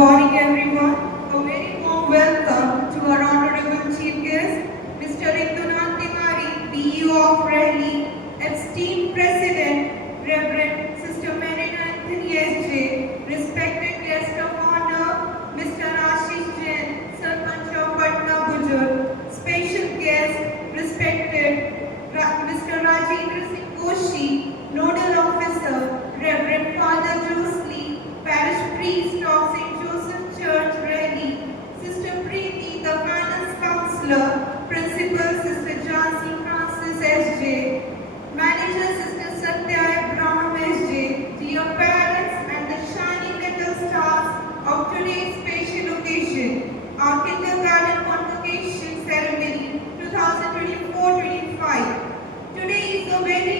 morning, everyone. A very warm welcome to our honorable chief guest, Mr. Indunath Tiwari, PEO of Rally, esteemed President, Reverend Sister Marina Anthony S.J., respected guest of honor, Mr. Ashish Jain, Sarpanch of Patna Bujur, special guest, respected Mr. Rajendra Singh Koshi, Nodal Officer, Reverend Father Josely, Parish Priest of St. Joseph Church, Raleigh, Sister Preeti, the Finance Counselor, Principal Sister Jansi Francis S.J., Manager Sister Satya Abraham S.J., dear parents and the shining little stars of today's special occasion, our kindergarten convocation ceremony 2024-25. Today is a very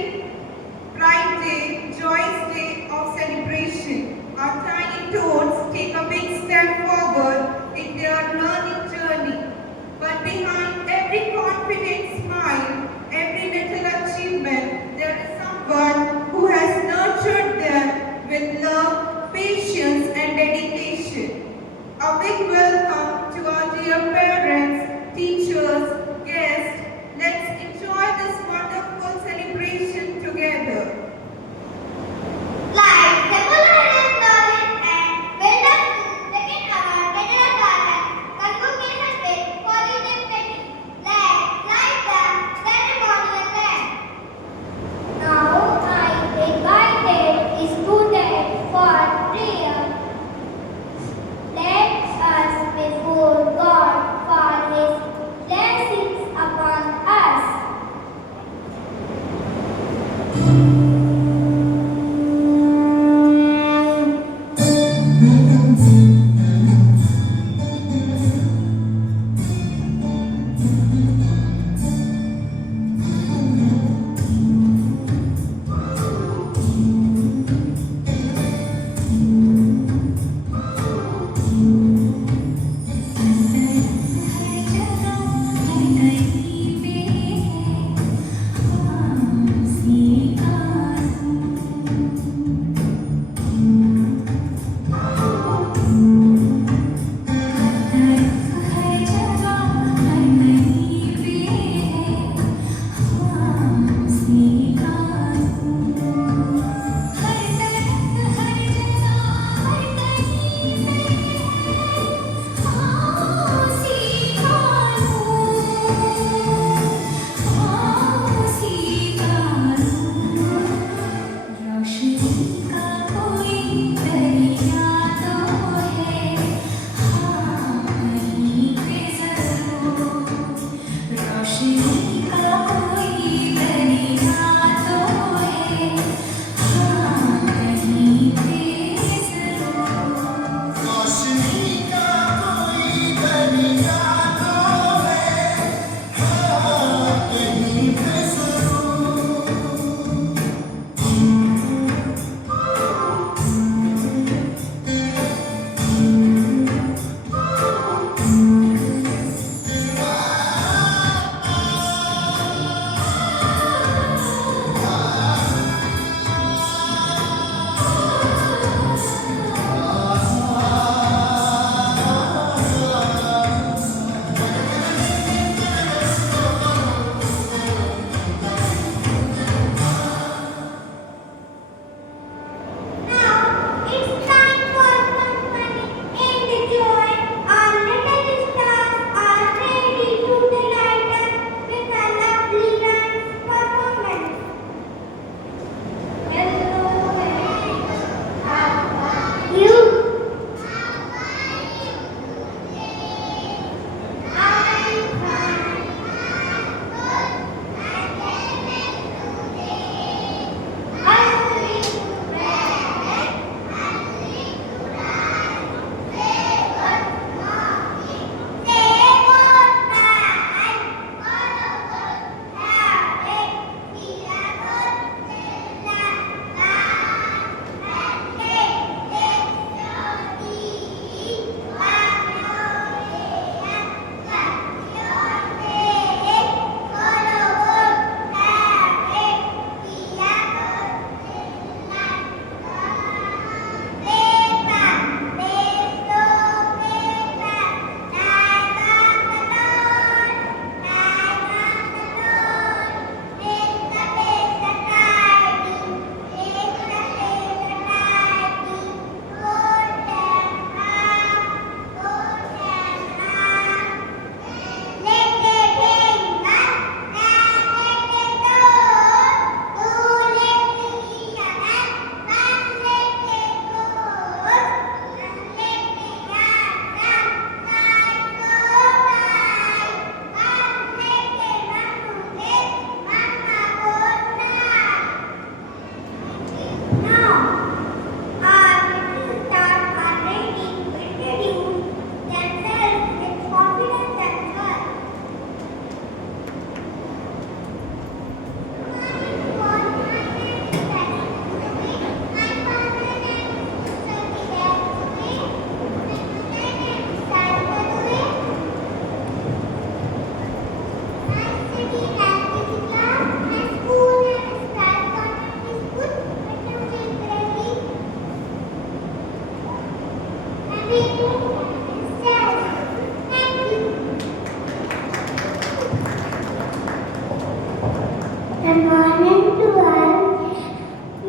Good morning to all.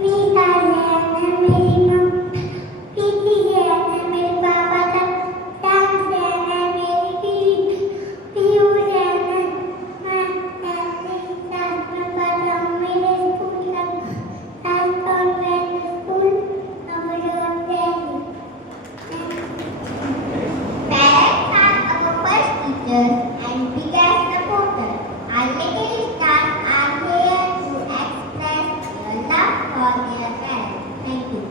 मीता जैन है मेरी मम्मी, प्रीति जैन है मेरे पापा का, श्याम जैन है मेरी दीदी, पीयू जैन है। मैं ऐसे ही क्लास में पढ़ रहा हूँ। मेरे स्कूल का नाम convent school Navjot Delhi. Parents are our first teachers and biggest supporters. Our little stars are here to express their love for their parents. Thank you.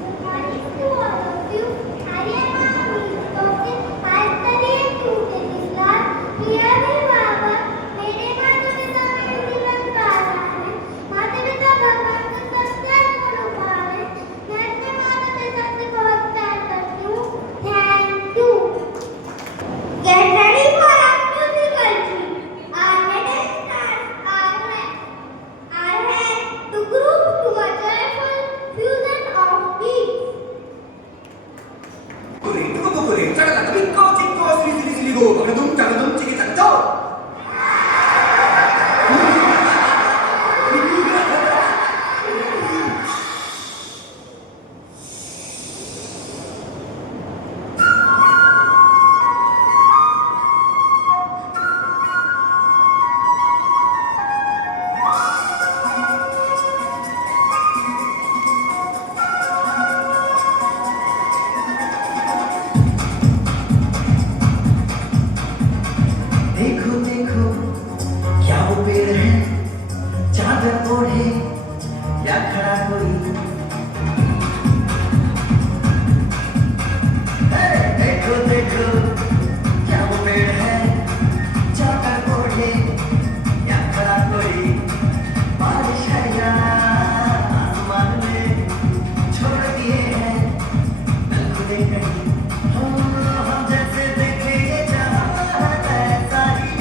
Good morning to all of you. I am Ami Tosin. I study in Tuesday class. Here we Baba. मेरे माता पिता मेरे जीवन का आधार है। माता पिता भगवान का सबसे अनुपम है। मैं अपने माता पिता से बहुत प्यार करती हूँ। Thank you. Get ready for our musical treat. Our little stars are ready to group to a joyful fusion of beats. 꾸꾸꾸꾸리 짜가짜가 삐꺼 찌꺼 스리스리스리고 바가둥 짜가둥 찌개짜가쪼 देखो देखो क्या वो पेड़ है, चादर ओढ़े या खड़ा कोई। देखो देखो क्या वो पेड़ है, चादर ओढ़े या खड़ा कोई। बारिश है या आसमान में छोड़ दिए हैं नल खुले कहीं। हम जैसे देखे ये जहां ऐसा ही,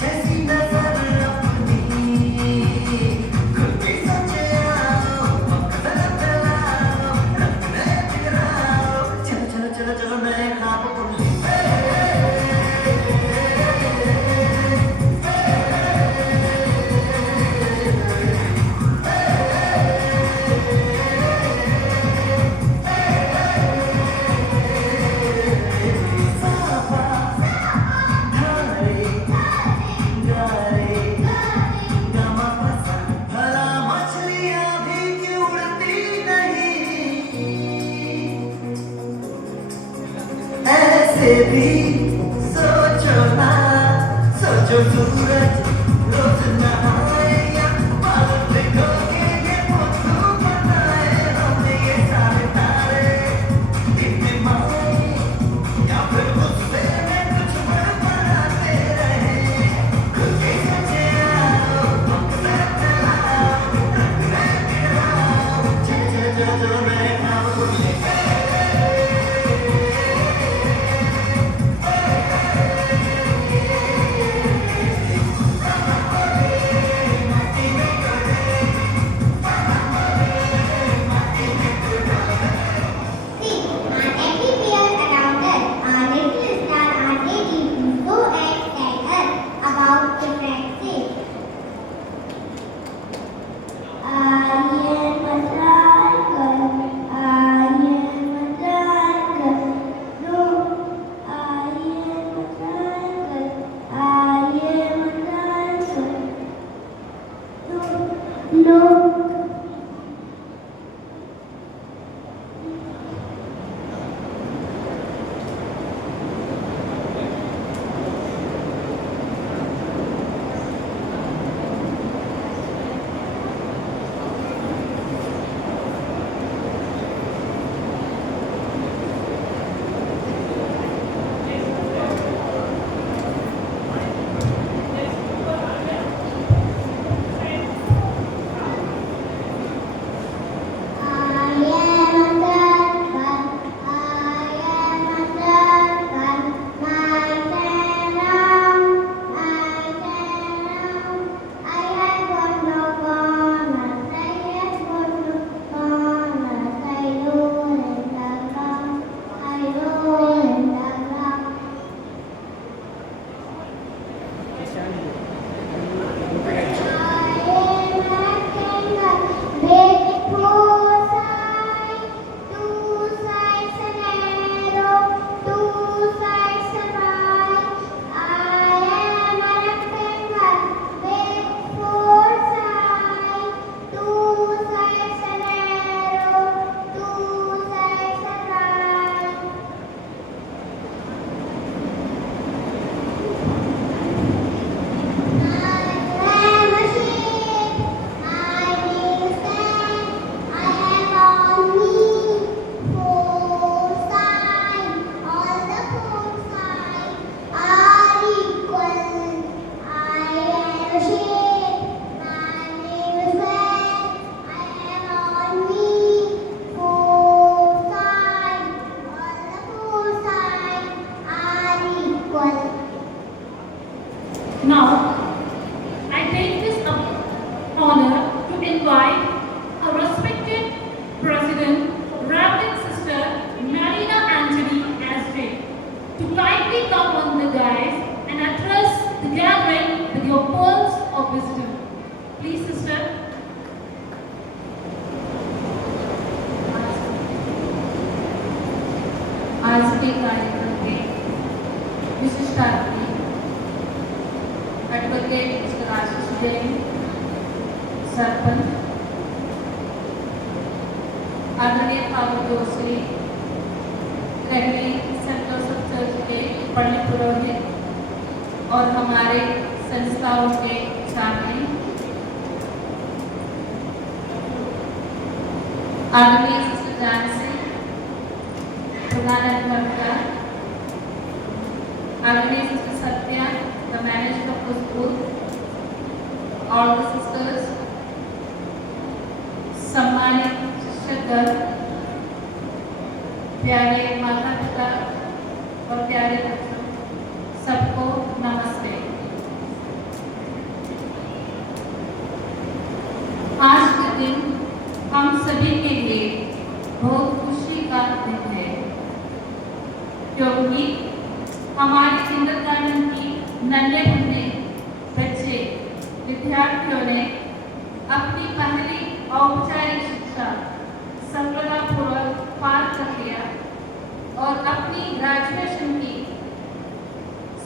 जैसी नजर अपनी खुद के सोचे आओ, मकसद चलाओ, रंग नए बिखराओ। चलो चलो चलो चलो नए ख्वाब बुनते। भला मछलियां भी क्यों उड़ती नहीं, ऐसे भी सोचो ना, सोचो सूरज रोज नहाए या बादल भिगोके ये मोटू बनाए। हमने ये सारे तारे दिखने माए या फिर गुस्से में कुछ बड़बड़ाते रहे। खुद के सोचे आओ, मकसद चलाओ, रंग नए बिखराओ। चलो चलो चलो चलो नए ख्वाब बुनते। पंडित पुरोहित और हमारे संस्थाओं के छात्र, आदरणीय सिस्टर जानसी, प्रधान अध्यापिका, आदरणीय सिस्टर Satya, the manager of the school, all the sisters, सम्मानित शिक्षकगण, प्यारे माता पिता और प्यारे बच्चों, सबको नमस्ते। आज के दिन हम सभी के लिए बहुत खुशी का दिन है, क्योंकि हमारे किंडरगार्टन की नन्हे मुन्ने बच्चे विद्यार्थियों ने अपनी पहली औपचारिक शिक्षा सफलतापूर्वक पार कर लिया और अपनी ग्रेजुएशन की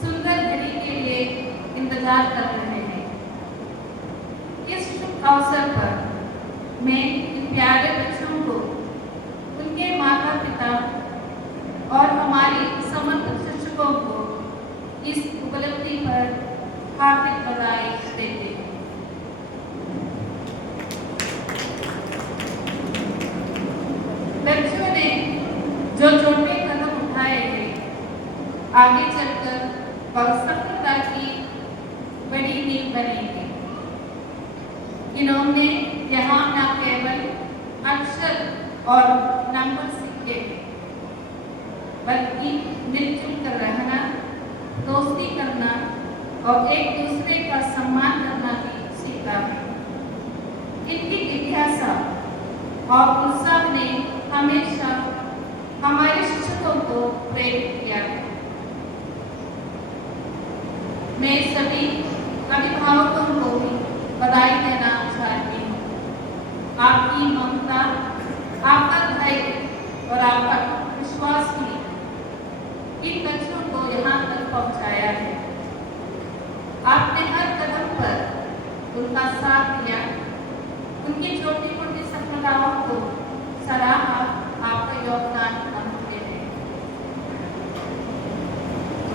सुंदर घड़ी के लिए इंतजार कर रहे हैं। इस शुभ अवसर पर मैं इन प्यारे बच्चों को, उनके माता पिता और हमारे समर्पित शिक्षकों को इस उपलब्धि पर हार्दिक बधाई देते हैं। बच्चों ने जो छोटे कदम उठाए हैं, आगे चलकर सफलता की बड़ी नींव बनेगी। इन्होंने यहाँ न केवल अक्षर और नंबर सीखे, बल्कि मिलजुल कर रहना, दोस्ती करना और एक दूसरे का सम्मान करना भी सीखा है। इनकी जिज्ञासा और उत्साह ने हमेशा हमारे शिक्षकों को प्रेरित किया है। मैं सभी अभिभावकों को भी बधाई देना चाहती हूँ। आपकी ममता, आपका धैर्य और आपका विश्वास भी इन बच्चों को यहाँ तक पहुँचाया है। आपने हर कदम पर उनका साथ दिया, उनकी छोटी मोटी सफलताओं को सराहा। आपका योगदान अमूल्य है।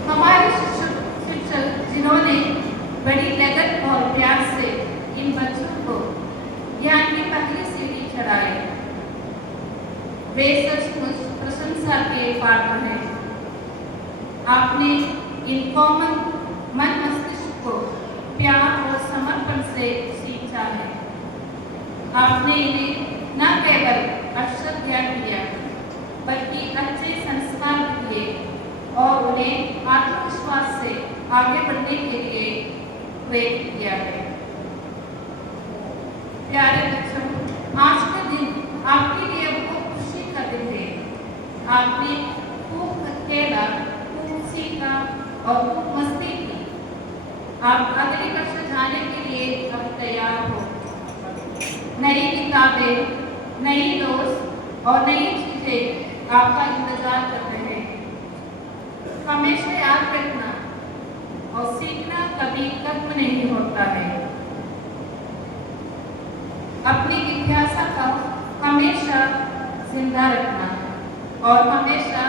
हमारे शिक्षक जिन्होंने बड़ी लगन और प्यार से इन बच्चों को ज्ञान की पहली सीढ़ी चढ़ाई, वे सचमुच प्रशंसा के पात्र हैं। आपने इन कॉमन मन मस्तिष्क को प्यार और समर्पण से सींचा है। आपने इन्हें न केवल अक्षर ज्ञान दिया, बल्कि अच्छे संस्कार भी दिए और उन्हें आत्मविश्वास से आगे बढ़ने के लिए प्रेरित किया है। प्यारे बच्चों, आज का दिन आपके लिए बहुत खुशी का दिन है। आपने खूब खेला, खूब सीखा और खूब मस्ती की। आप अगली कक्षा जाने के लिए अब तैयार हो। नई किताबें, नई दोस्त और नई चीजें आपका इंतजार कर रहे हैं। हमेशा याद रखना और सीखना कभी खत्म नहीं होता है। अपनी जिज्ञासा का हमेशा जिंदा रखना और हमेशा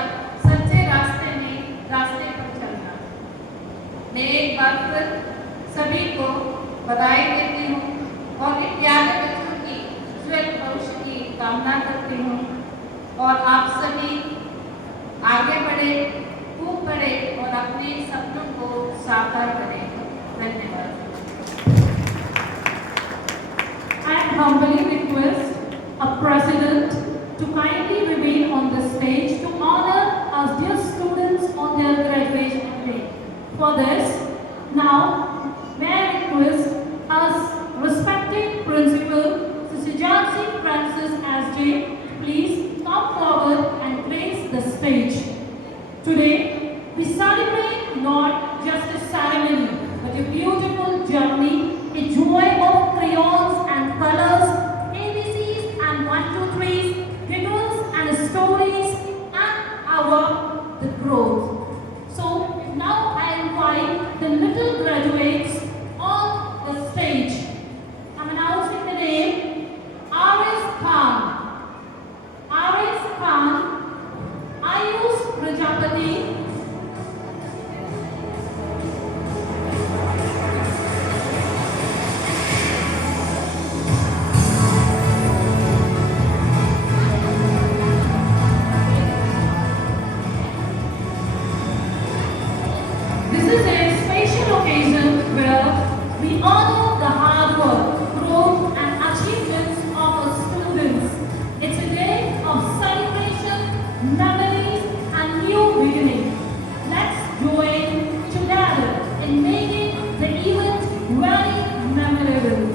सच्चे रास्ते पर चलना। मैं एक बार फिर सभी को बधाई देती हूँ और इन प्यारे बच्चों की उज्ज्वल भविष्य की कामना करती हूँ और आप सभी आगे बढ़े, खूब बढ़े और अपने सपनों को साकार करें। धन्यवाद। I humbly request a president to kindly remain on the stage to honor our dear students on their graduation day. For this, now may I request us respected principal Sister Jansi Francis S.J. please come forward and grace the stage. Today, we celebrate not just a ceremony, but a beautiful journey, a joy of crayons and colors, ABCs and 1, 2, 3s, giggles and stories, and the growth. So now I invite the little graduates on the stage. I'm announcing the name Aris Khan, Ayush Prajapati, This is a special occasion where we honor the hard work, growth, and achievements of our students. It's a day of celebration, memories, and new beginnings. Let's join together in making the event very memorable.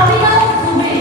Abhinav Dubey.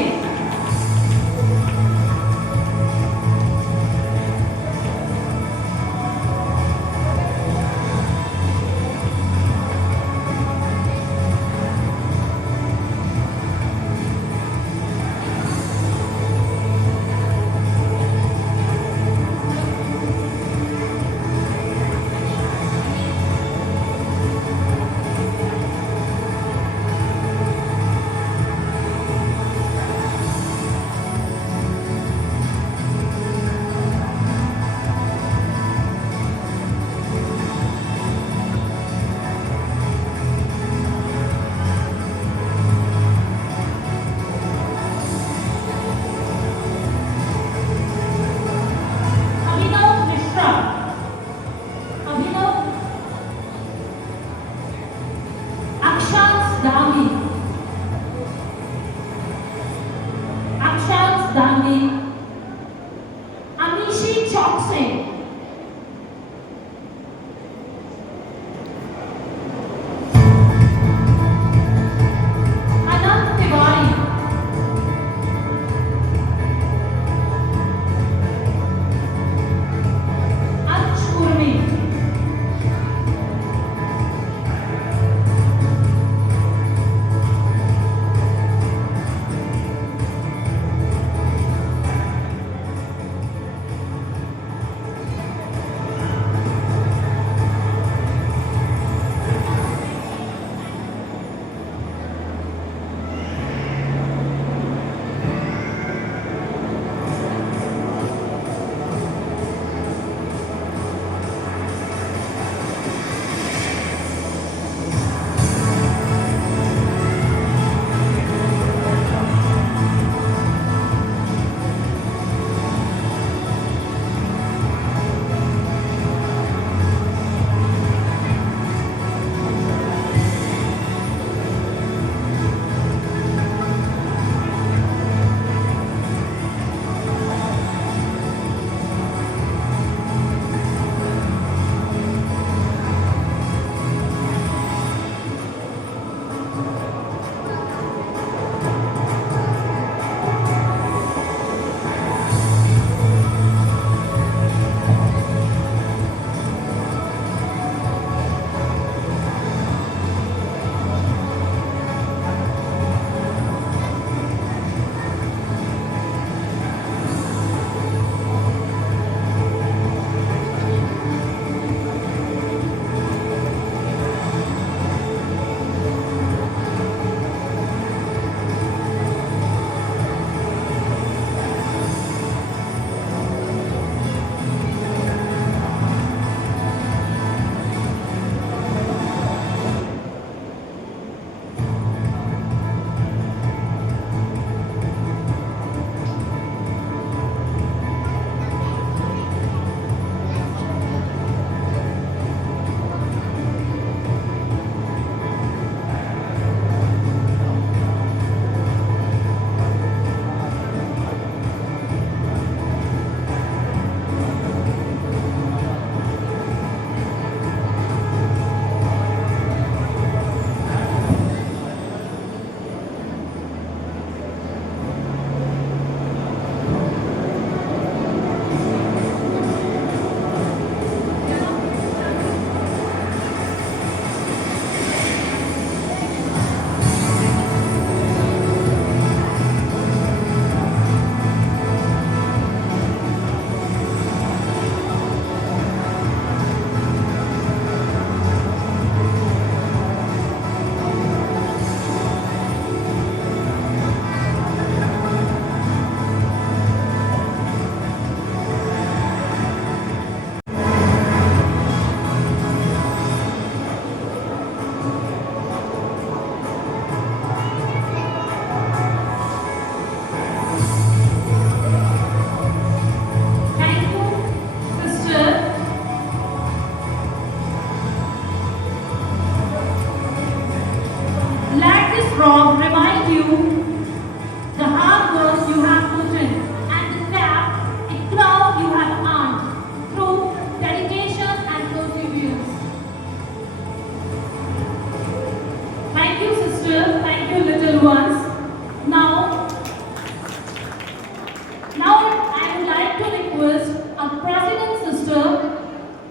request our President's sister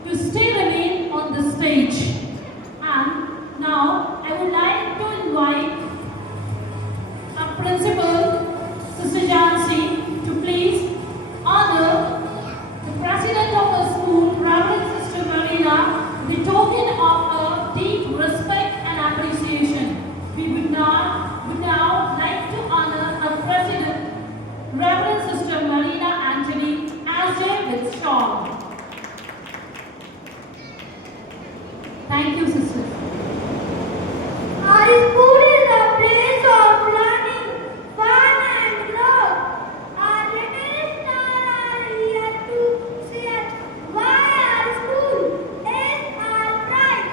to stay remain on the stage. And now I would like to invite our principal, Sister Jansi, to please honor the president of our school, Reverend Sister Marina, the token of her deep respect and appreciation. We would now like to honor our president, Reverend Sister Marina Anthony, SJ with shawl. Thank you, sisters. Our school is a place of learning, fun and growth. Our little stars are here to share why our school is our pride.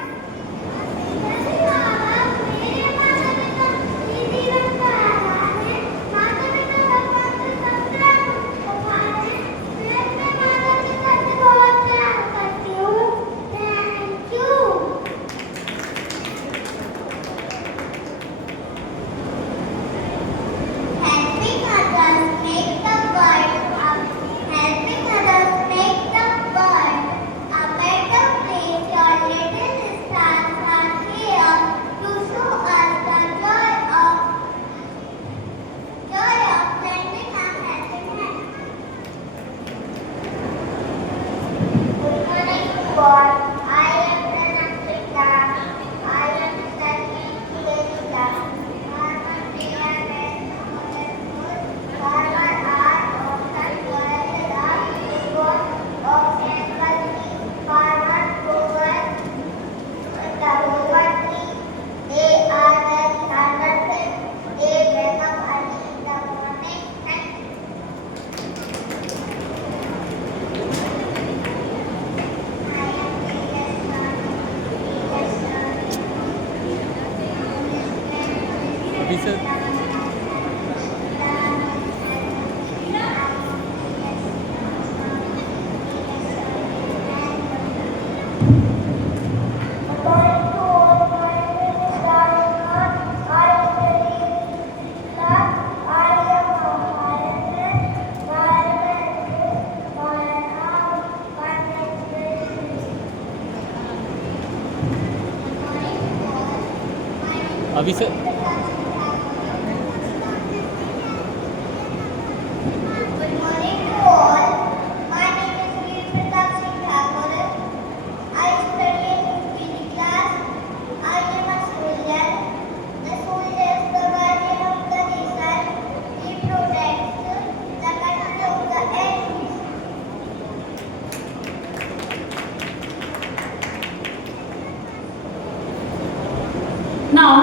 मेरे माता-पिता दीदी लोग का आधार है, माता-पिता भगवान से सबसे उपहार है। मैं अपने माता-पिता से बहुत प्यार करती हूँ। Thank you. Helping others make the world helping others make the world a better place. Your little stars are here to show us the joy of lending a helping hand. Good morning to all. I am Pranamrita. I am studying Vedika. अभी से Good morning to all. My name is Veer Pratap Singh Thakur. I study in UPD class. I am a soldier. The soldier is the guardian of the nation. He protects the country of the enemies. Now,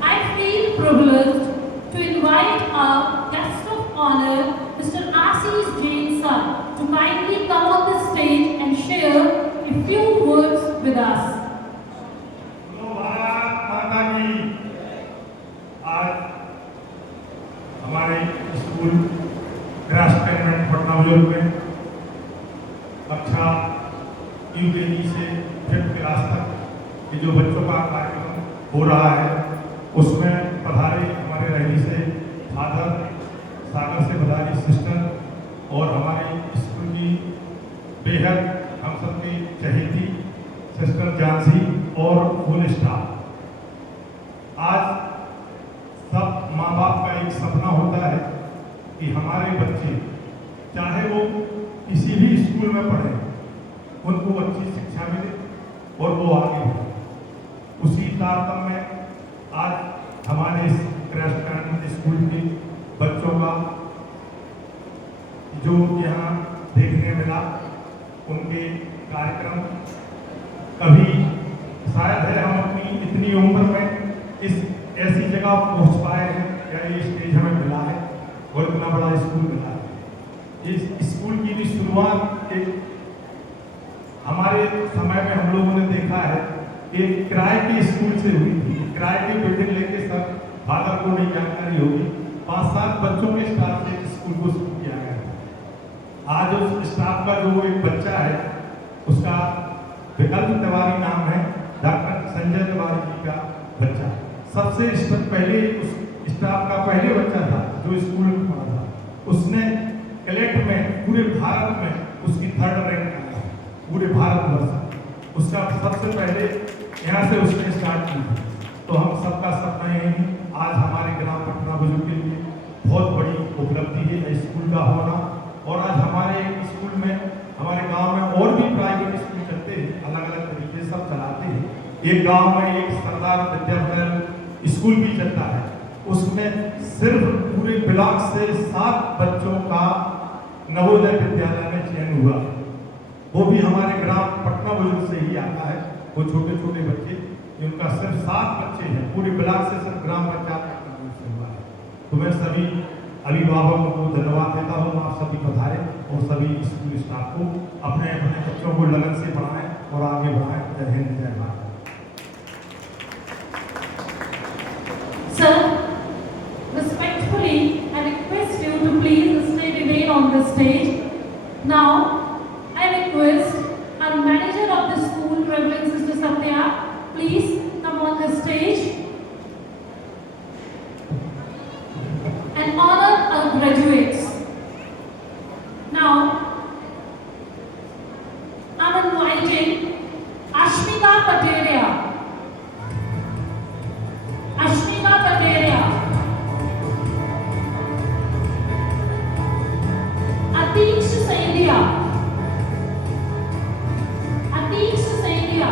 I feel privileged to invite our guest of honor, Mr. Ashish Jain sir, to kindly come on the stage and share a few words with us. तो भारत माता की आज हमारे school grass पटनावजोर में कक्षा यूकेजी से 5th class तक ये जो बच्चों का कार्यक्रम हो रहा है उसमें पधारे हमारे रैली से फादर, सागर से पधारी सिस्टर और हमारे स्कूल की बेहद हम सबकी चहेती सिस्टर जानसी और फुल स्टाफ। आज सब माँ बाप का एक सपना होता है कि हमारे बच्चे चाहे वो किसी भी स्कूल में पढ़े उनको अच्छी शिक्षा मिले और वो आगे बढ़े। उसी तारतम्य में आज हमारे इस क्रैश कैंडिडेट स्कूल के बच्चों का जो यहाँ देखने मिला उनके कार्यक्रम कभी शायद है हम अपनी इतनी उम्र में इस ऐसी जगह पहुँच पाए हैं या ये स्टेज हमें मिला है और इतना बड़ा स्कूल मिला है। इस स्कूल की भी शुरुआत एक हमारे समय में हम लोगों ने देखा है कि किराए के स्कूल से हुई थी। किराए की बिल्डिंग लेके सब फादर को नहीं जानकारी होगी 5-7 बच्चों के स्टाफ से स्कूल को शुरू किया गया। आज उस स्टाफ का जो एक बच्चा है उसका विकल्प तिवारी नाम है, डॉक्टर संजय तिवारी जी का बच्चा सबसे पहले उस स्टाफ का पहले बच्चा था जो स्कूल में पढ़ा था। उसने कलेक्ट में पूरे भारत पूरे भारतवर्ष, उसका सबसे पहले यहाँ से उसने स्टार्ट की थी। तो हम सबका सपना यही है, आज हमारे ग्राम पटना बुजुर्ग के लिए बहुत बड़ी उपलब्धि है स्कूल का होना। और आज हमारे स्कूल में, हमारे गांव में और भी प्राइवेट स्कूल चलते हैं, अलग अलग तरीके सब चलाते हैं। एक गांव में एक सरदार विद्यामंडल स्कूल भी चलता है, उसमें सिर्फ पूरे ब्लॉक से 7 बच्चों का नवोदय विद्यालय में चयन हुआ। वो भी हमारे ग्राम पटना बुजुर्ग से ही आता है। वो छोटे छोटे बच्चे, उनका सिर्फ 7 बच्चे हैं, पूरे ब्लॉक से सिर्फ ग्राम पंचायत पटना बुजुर्ग से हुआ है। तो मैं सभी अभिभावकों को धन्यवाद देता हूँ, आप सभी पधारे और सभी स्कूल स्टाफ को अपने अपने बच्चों को लगन से पढ़ाएं और आगे बढ़ाएं। जय हिंद, जय Bharat. Sir, respectfully, I request you to please stay remain on the stage. Now, I request our manager of the school, Reverend Sister Satya, please come on the stage and honor our graduates. Now, I'm inviting Ashmika Pateria. Ashmika Pateria. Atish Saindia. Atish Saindia.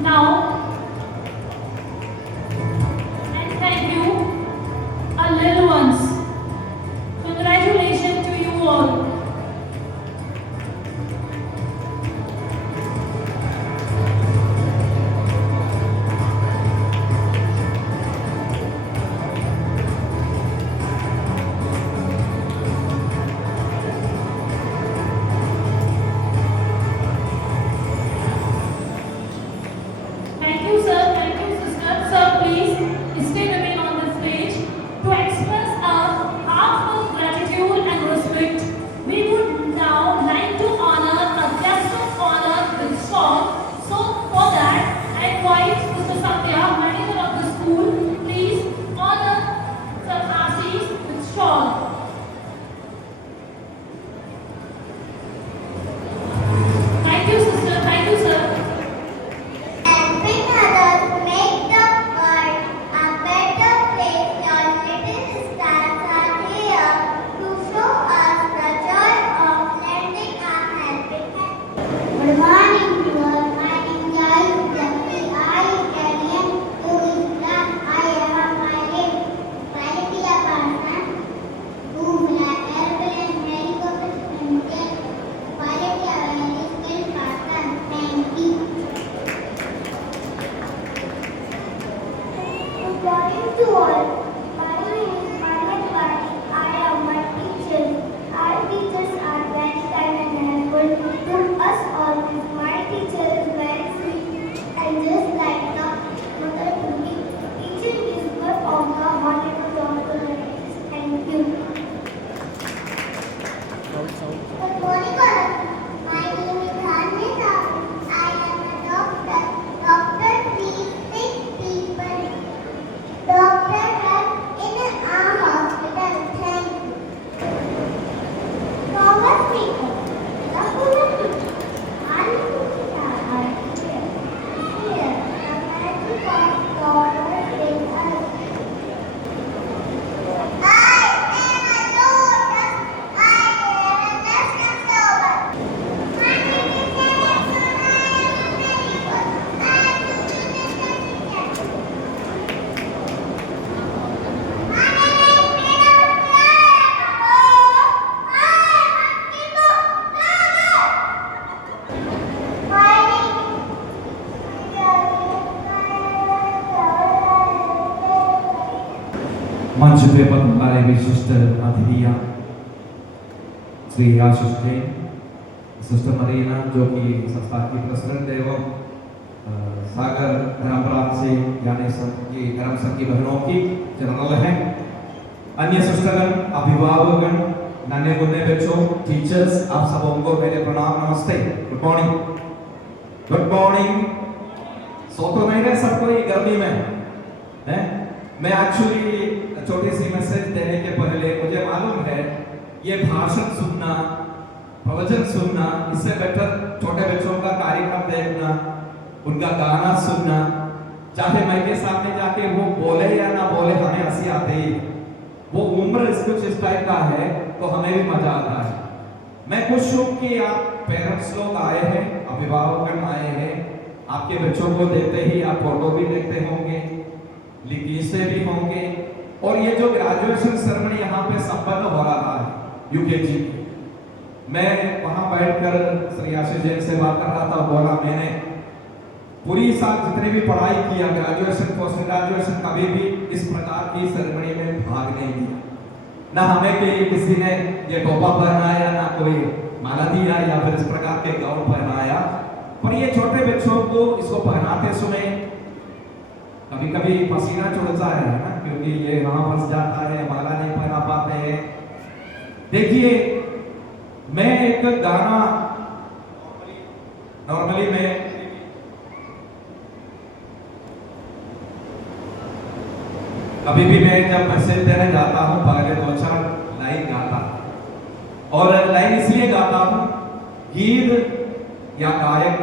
Now, and thank you, our little ones. Congratulations to you all. Thank you, sir. Thank you, sister. Sir, please stay remain on the stage to express our heartfelt gratitude and respect. We would now like to honor a guest of honor with song. So, for that, I invite Mr. Satya, manager of the school, please honor Sir Ashish with song. Thank you, sister. Thank you, sir. Helping others make the world a better place. Your little stars are here to show us the joy of lending a helping hand. Good morning to all. My name is Jyoti. I study in Islam. I am my name. Quality of person who will help and helicopter and get quality of any skilled person. Thank you. Good morning to all. My name is Manan Wani. I am a teacher. Our teachers are very kind and helpful to us all. My teacher is very sweet and just like the mother to me. Teaching is good of the wonderful job to the ladies. Thank you. Good morning all. My name is Hanina. I am a doctor. Doctor treats sick people. Doctor help in our hospital. Thank you. Thomas Baker. The Buddha teacher. Hallelujah. Are here. Here. The magic of God in us. I am a lotus. I am a national flower. My name is Alexa. I am a very good. I am a teacher. मंच पे पर हमारे भी सिस्टर अधरिया श्री आशीष जैन, सिस्टर मरीना जो कि संस्था की प्रेसिडेंट एवं सागर धर्म प्रांत से यानी की धर्म संघ की बहनों की जनरल है। अन्य सिस्टरगण, अभिभावकगण, नन्हे मुन्ने बच्चों, टीचर्स, आप सबों को मेरे प्रणाम, नमस्ते, गुड मॉर्निंग। Good morning. सो तो नहीं रहे सबको ये गर्मी में हैं? मैं एक्चुअली छोटी सी मैसेज देने के पहले मुझे मालूम है ये भाषण सुनना, प्रवचन सुनना, इससे बेटर छोटे बच्चों का कार्यक्रम देखना, उनका गाना सुनना, चाहे माइक के सामने जाके वो बोले या ना बोले हमें हंसी आती है। वो उम्र कुछ इस टाइप का है तो हमें भी मजा आता है। मैं खुश हूँ कि आप पेरेंट्स लोग आए हैं, अभिभावक आए हैं। आपके बच्चों को देखते ही आप फोटो भी देखते होंगे, लिखते भी होंगे, और ये जो ग्रेजुएशन सेरेमनी यहाँ पे संपन्न हो रहा है यूकेजी, मैं वहाँ बैठकर श्री आशीष जैन से बात कर रहा था, बोला मैंने पूरी साल जितनी भी पढ़ाई किया, ग्रेजुएशन पोस्ट ग्रेजुएशन, कभी भी इस प्रकार की सेरेमनी में भाग नहीं लिया। ना हमें किसी ने ये टोपा पहनाया, ना कोई माला दिया या फिर इस प्रकार के गाउन पहनाया, पर ये छोटे बच्चों को इसको पहनाते समय कभी कभी पसीना छूटता है ना, क्योंकि ये वहां फंस जाता है, माला नहीं पहना पाते हैं। देखिए, मैं एक गाना नॉर्मली मैं कभी भी मैं जब मैसेज देने जाता हूं पहले 2-4 लाइन गाता, और लाइन इसलिए गाता हूं, गीत या गायक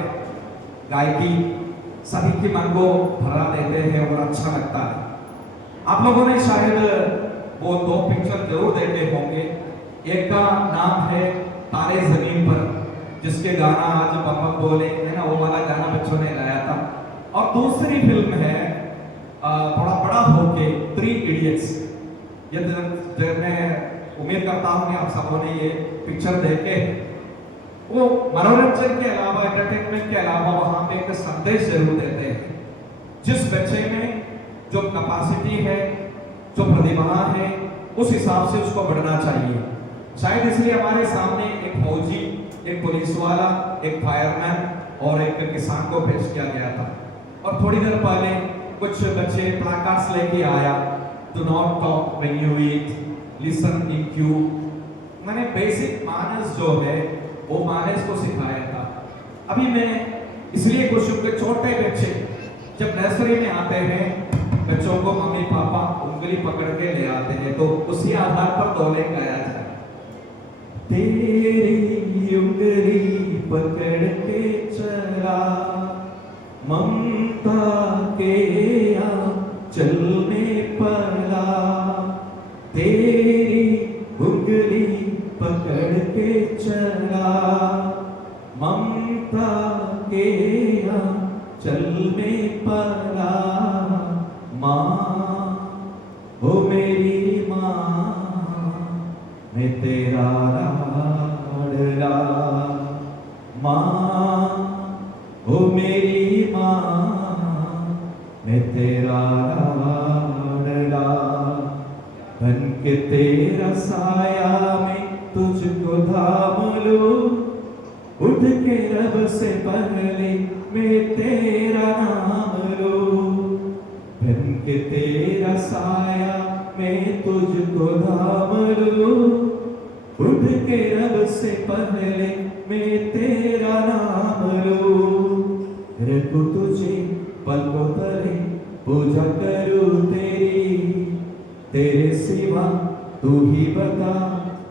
गायकी सभी के मन को भरा देते हैं और अच्छा लगता है। आप लोगों ने शायद वो 2 पिक्चर जरूर देखे होंगे। एक का नाम है तारे जमीन पर, जिसके गाना आज बम बम बोले है ना, वो वाला गाना बच्चों ने गाया था। और दूसरी फिल्म है थोड़ा बड़ा होके 3 इडियट्स। ये मैं उम्मीद करता हूं कि आप सबों ने ये पिक्चर देखे। वो मनोरंजन के अलावा, एंटरटेनमेंट के अलावा वहां पे एक संदेश जरूर देते हैं। जिस बच्चे में जो कैपेसिटी है, जो प्रतिभा है, उस हिसाब से उसको बढ़ना चाहिए। शायद इसलिए हमारे सामने एक फौजी, एक पुलिस वाला, एक फायरमैन और एक किसान को पेश किया गया था। और थोड़ी देर पहले कुछ बच्चे प्लाकार्ड्स लेके आया, do not talk when you eat, listen in Q. मैंने बेसिक मानस जो है वो मानस को सिखाया था। अभी मैं इसलिए खुश हूं कि छोटे बच्चे जब नर्सरी में आते हैं, बच्चों को मम्मी पापा उंगली पकड़ के ले आते हैं, तो उसी आधार पर दोले गाया जाए। तेरी उंगली पकड़ के चला, ममता के आंचल में पला। तेरी उंगली पकड़ के चला, ममता के आंचल में पला। माँ हो मेरी माँ, मैं तेरा लाडला। माँ हो मेरी माँ, मैं तेरा लाडला। बन के तेरा साया मैं तुझको थाम लूं, उठ के रब से पहले मैं तेरा नाम लूं। बन के तेरा साया मैं तुझको थाम लूं, उठ के रब से पहले मैं तेरा नाम लूं। रखूं तुझे पलकों तले, पूजा करूं तेरी, तेरे सिवा तू ही बता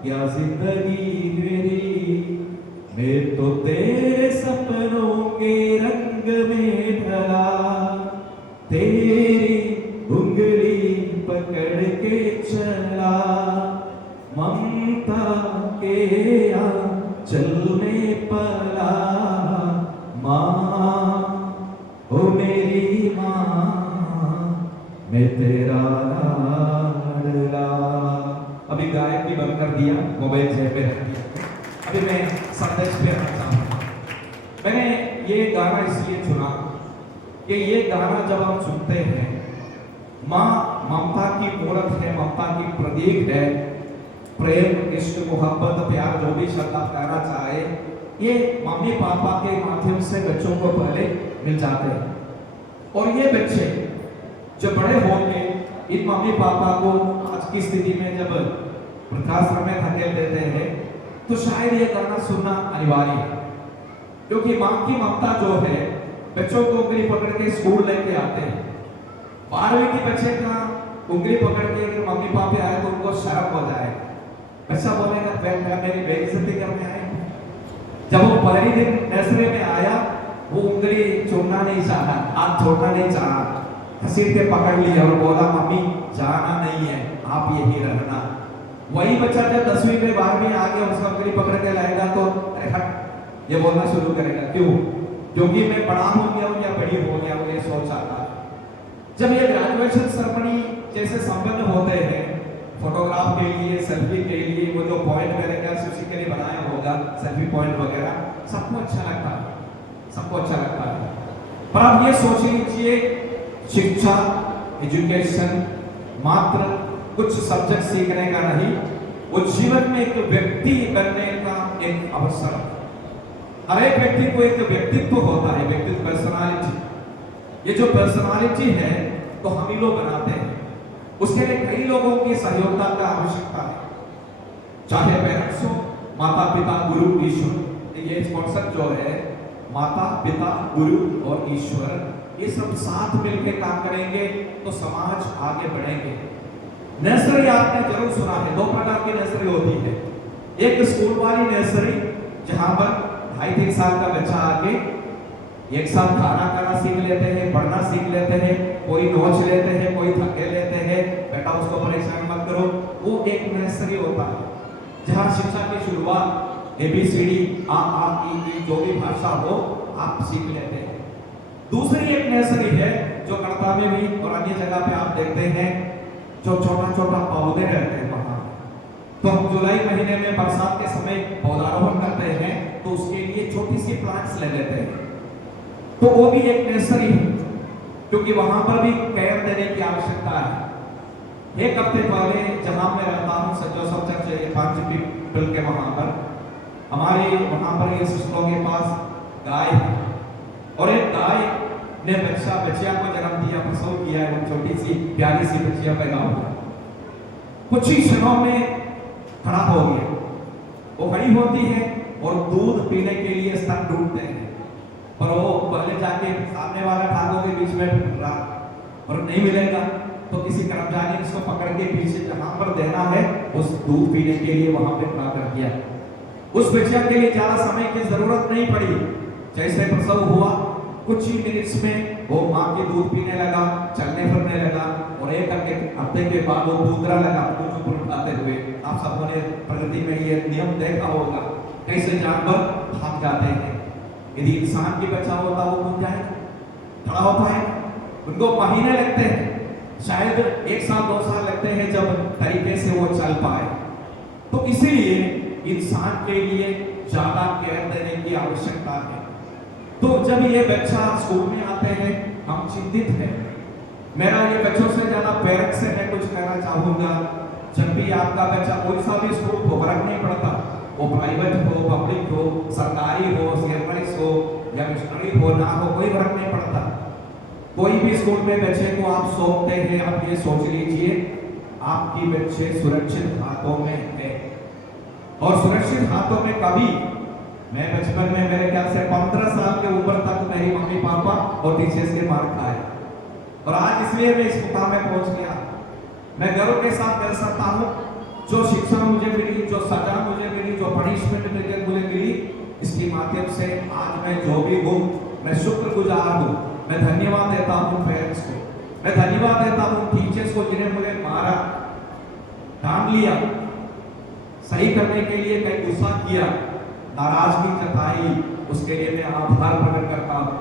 क्या जिंदगी मेरी। मैं तो तेरे सपनों के रंग में ढला, तेरी उंगली पकड़ के चला। ममता के आंचल में पला। माँ ओ मेरी माँ, मैं तेरा लाडला। अभी गायक भी बंद कर दिया, मोबाइल जेब में रख दिया। अभी मैं संदेश पे रखता हूँ। मैंने ये गाना इसलिए चुना कि ये गाना जब हम सुनते हैं, माँ ममता की मूर्त है, ममता की प्रतीक है। प्रेम, इश्क, मोहब्बत, प्यार जो भी शब्द आप कहना चाहे, ये मम्मी पापा के माध्यम से बच्चों को पहले मिल जाते हैं। और ये बच्चे जब बड़े होंगे, इन मम्मी पापा को आज की स्थिति में जब वृद्धाश्रम में धकेल देते हैं, तो शायद ये गाना सुनना अनिवार्य है। क्योंकि माँ की ममता जो है, बच्चों को उंगली पकड़ के स्कूल लेके आते हैं। 12वीं के बच्चे का उंगली पकड़ के अगर मम्मी पापा आए तो उनको शर्म हो जाए। बच्चा बोलेगा क्या मेरी बेइज्जती करने आए। जब वो पहली दिन नर्सरी में आया, वो उंगली छोड़ना नहीं चाहा, हाथ छोड़ना नहीं चाहा, घसीट के पकड़ लिया और बोला मम्मी जाना नहीं है, आप यही रहना। वही बच्चा जब 10वीं में 12वीं आ गया, उसका उंगली पकड़ के लाएगा तो अरे हट, ये बोलना शुरू करेगा। क्यों? क्योंकि मैं बड़ा हो गया हूँ या बड़ी हो गया हूँ, ये सोच आता है। जब ये ग्रेजुएशन सेरेमनी जैसे संपन्न होते हैं, फोटोग्राफ के लिए, सेल्फी के लिए, वो जो पॉइंट मेरे ख्याल से उसी के लिए बनाया होगा, सेल्फी पॉइंट वगैरह, सबको अच्छा लगता है, सबको अच्छा लगता है। पर आप ये सोच लीजिए, शिक्षा, एजुकेशन मात्र कुछ सब्जेक्ट सीखने का नहीं, वो जीवन में एक व्यक्ति बनने का एक अवसर। हर एक व्यक्ति को एक व्यक्तित्व होता है, व्यक्तित्व, पर्सनालिटी। ये जो पर्सनालिटी है तो हम ही लोग बनाते हैं। उसके लिए कई लोगों की सहयोगिता का आवश्यकता है, चाहे पेरेंट्स हो, माता पिता, गुरु, ईश्वर। ये कॉन्सेप्ट जो है, माता पिता, गुरु और ईश्वर, ये सब साथ मिलकर काम करेंगे तो समाज आगे बढ़ेंगे। नर्सरी आपने जरूर सुना है, 2 प्रकार की नर्सरी होती है। एक स्कूल वाली नर्सरी, जहां पर 2.5-3 साल का बच्चा आके एक साथ खाना खाना सीख लेते हैं, पढ़ना सीख लेते हैं, कोई नोच लेते हैं, कोई थके लेते हैं, बेटा उसको परेशान मत करो। वो एक नर्सरी होता है जहां शिक्षा की शुरुआत ABCD, आ ई, जो भी भाषा हो आप सीख लेते हैं। दूसरी एक नर्सरी है जो कड़ता में भी और अन्य जगह पे आप देखते हैं जो छोटा छोटा पौधे रहते हैं वहां। तो हम जुलाई महीने में बरसात के समय पौधारोपण करते हैं तो उसके लिए छोटी सी प्लांट्स ले लेते हैं, तो वो भी एक नर्सरी है क्योंकि वहां पर भी केयर देने की आवश्यकता है। एक हफ्ते पहले जहां मैं रहता हूं सेंट जोसेफ चर्च 5 पीपल के वहां पर हमारे वहां पर ये सिस्टरों के पास गाय है और एक गाय ने बच्चिया को जन्म दिया, प्रसव किया, वो छोटी सी प्यारी सी बच्चिया पैदा हुआ। कुछ ही क्षणों में खड़ा हो गया। वो खड़ी होती है और दूध पीने के लिए स्तन ढूंढते हैं, पर वो पहले जाके सामने वाला ठाकुर के बीच में रहा और नहीं मिलेगा तो किसी कर्मचारी ने इसको पकड़ के पीछे जहां पर देना है उस दूध पीने के लिए वहां पे खड़ा कर दिया। उस बच्चिया के लिए ज्यादा समय की जरूरत नहीं पड़ी, जैसे प्रसव हुआ कुछ ही मिनट्स में वो माँ की दूध पीने लगा, चलने फिरने लगा और एक हफ्ते के बाद वो दूसरा लगा कुछ उठाते हुए। आप सबों ने प्रकृति में ये नियम देखा होगा कैसे जानवर भाग जाते हैं। यदि इंसान की बच्चा होता वो कूद जाएगा, खड़ा होता है, उनको महीने लगते हैं, शायद 1 साल 2 साल लगते हैं जब तरीके से वो चल पाए। तो इसीलिए इंसान के लिए ज्यादा केयर देने की आवश्यकता है। तो जब ये बच्चा स्कूल में आते हैं हम चिंतित हैं। मेरा ये बच्चों से ज्यादा पेरेंट्स से मैं कुछ कहना चाहूंगा, जब भी आपका बच्चा कोई सा भी स्कूल हो, फर्क नहीं पड़ता, वो प्राइवेट हो, पब्लिक हो, सरकारी हो, सीएमआईएस हो या मिशनरी हो ना हो, कोई फर्क नहीं पड़ता। कोई भी स्कूल में बच्चे को आप सौंपते हैं, आप ये सोच लीजिए आपकी बच्चे सुरक्षित हाथों में है। और सुरक्षित हाथों में कभी, मैं बचपन में मेरे ख्याल से 15 साल के उम्र तक मेरी मम्मी पापा और टीचर्स के मार खाए और आज इसलिए मैं इस मुकाम में पहुंच गया। मैं गर्व के साथ कह सकता हूं जो शिक्षा मुझे मिली, जो सजा मुझे मिली, जो पनिशमेंट मुझे मिली, इसके माध्यम से आज मैं जो भी हूं मैं शुक्रगुजार हूं। मैं धन्यवाद देता हूं पेरेंट्स को, मैं धन्यवाद देता हूं टीचर्स को जिन्हें मुझे मारा, डांट लिया, सही करने के लिए कई गुस्सा किया, नाराजगी जताई, उसके लिए मैं आभार प्रकट करता हूं।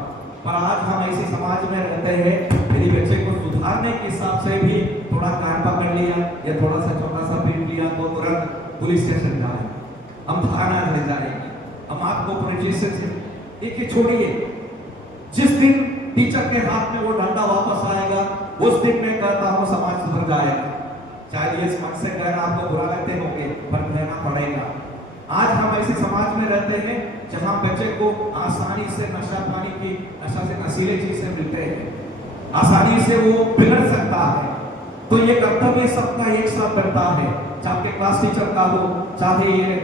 पर आज हम ऐसे समाज में रहते हैं, यदि बच्चे को सुधारने के हिसाब से भी थोड़ा कान पकड़ लिया या थोड़ा सा छोटा सा पीट लिया तो तुरंत पुलिस स्टेशन जाए, हम थाना ले जाएंगे, हम आपको पुलिस स्टेशन। एक छोड़िए, जिस दिन टीचर के हाथ में वो डंडा वापस आएगा उस दिन मैं कहता हूँ समाज सुधर जाएगा। चाहे ये समझ से कहना आपको बुरा लगते होंगे पर कहना पड़ेगा। आज हम ऐसे समाज में रहते हैं जहां बच्चे को आसानी से नशा से नशीले चीज से मिलते हैं, आसानी से वो बिगड़ सकता है। तो ये कर्तव्य सबका एक साथ बनता है, चाहे क्लास टीचर का हो, चाहे ये